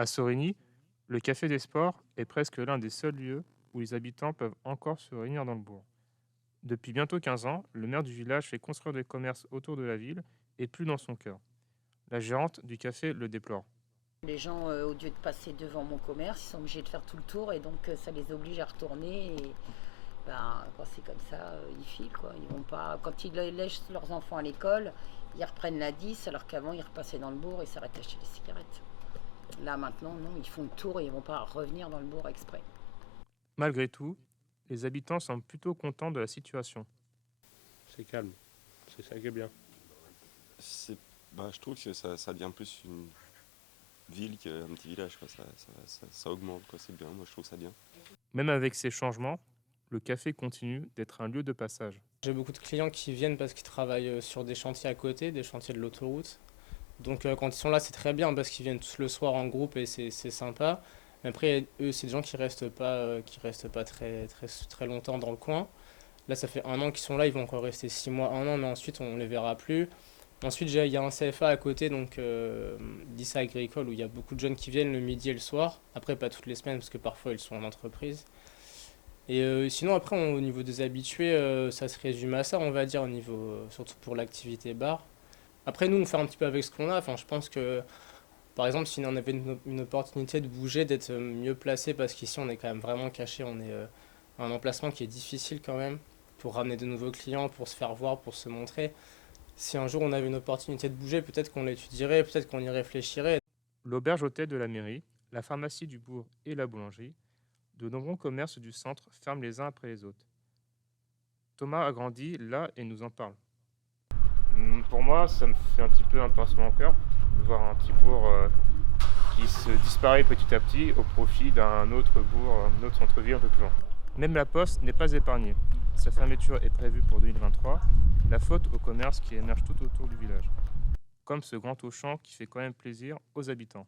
À Sorigny, le Café des Sports est presque l'un des seuls lieux où les habitants peuvent encore se réunir dans le bourg. Depuis bientôt 15 ans, le maire du village fait construire des commerces autour de la ville et plus dans son cœur. La gérante du café le déplore. Les gens, au lieu de passer devant mon commerce, ils sont obligés de faire tout le tour et donc ça les oblige à retourner. Et ben, quand c'est comme ça, ils filent quoi. Ils vont pas. Quand ils laissent leurs enfants à l'école, ils reprennent la 10 alors qu'avant ils repassaient dans le bourg et s'arrêtaient à acheter des cigarettes. Là maintenant, non, ils font le tour et ils vont pas revenir dans le bourg exprès. Malgré tout, les habitants semblent plutôt contents de la situation. C'est calme, c'est ça qui est bien. C'est, je trouve que ça devient plus une ville qu'un petit village, quoi. Ça augmente, quoi. C'est bien, moi je trouve ça bien. Même avec ces changements, le café continue d'être un lieu de passage. J'ai beaucoup de clients qui viennent parce qu'ils travaillent sur des chantiers à côté, des chantiers de l'autoroute. Donc quand ils sont là, c'est très bien parce qu'ils viennent tous le soir en groupe et c'est sympa. Mais après, eux, c'est des gens qui restent pas très longtemps dans le coin. Là, ça fait 1 an qu'ils sont là, ils vont encore rester 6 mois, 1 an, mais ensuite on les verra plus. Ensuite, il y a un CFA à côté, donc lycée agricole, où il y a beaucoup de jeunes qui viennent le midi et le soir. Après, pas toutes les semaines, parce que parfois ils sont en entreprise. Et sinon, après, au niveau des habitués, ça se résume à ça, on va dire, au niveau, surtout pour l'activité bar. Après, nous, on fait un petit peu avec ce qu'on a. Enfin, je pense que, par exemple, si on avait une opportunité de bouger, d'être mieux placé, parce qu'ici, on est quand même vraiment caché, on est à un emplacement qui est difficile quand même, pour ramener de nouveaux clients, pour se faire voir, pour se montrer. Si un jour on avait une opportunité de bouger, peut-être qu'on l'étudierait, peut-être qu'on y réfléchirait. L'auberge hôtel de la mairie, la pharmacie du bourg et la boulangerie, de nombreux commerces du centre ferment les uns après les autres. Thomas a grandi là et nous en parle. Pour moi, ça me fait un petit peu un pincement au cœur de voir un petit bourg qui se disparaît petit à petit au profit d'un autre bourg, un autre centre-ville un peu plus loin. Même la Poste n'est pas épargnée. Sa fermeture est prévue pour 2023, la faute aux commerces qui émergent tout autour du village. Comme ce grand Auchan qui fait quand même plaisir aux habitants.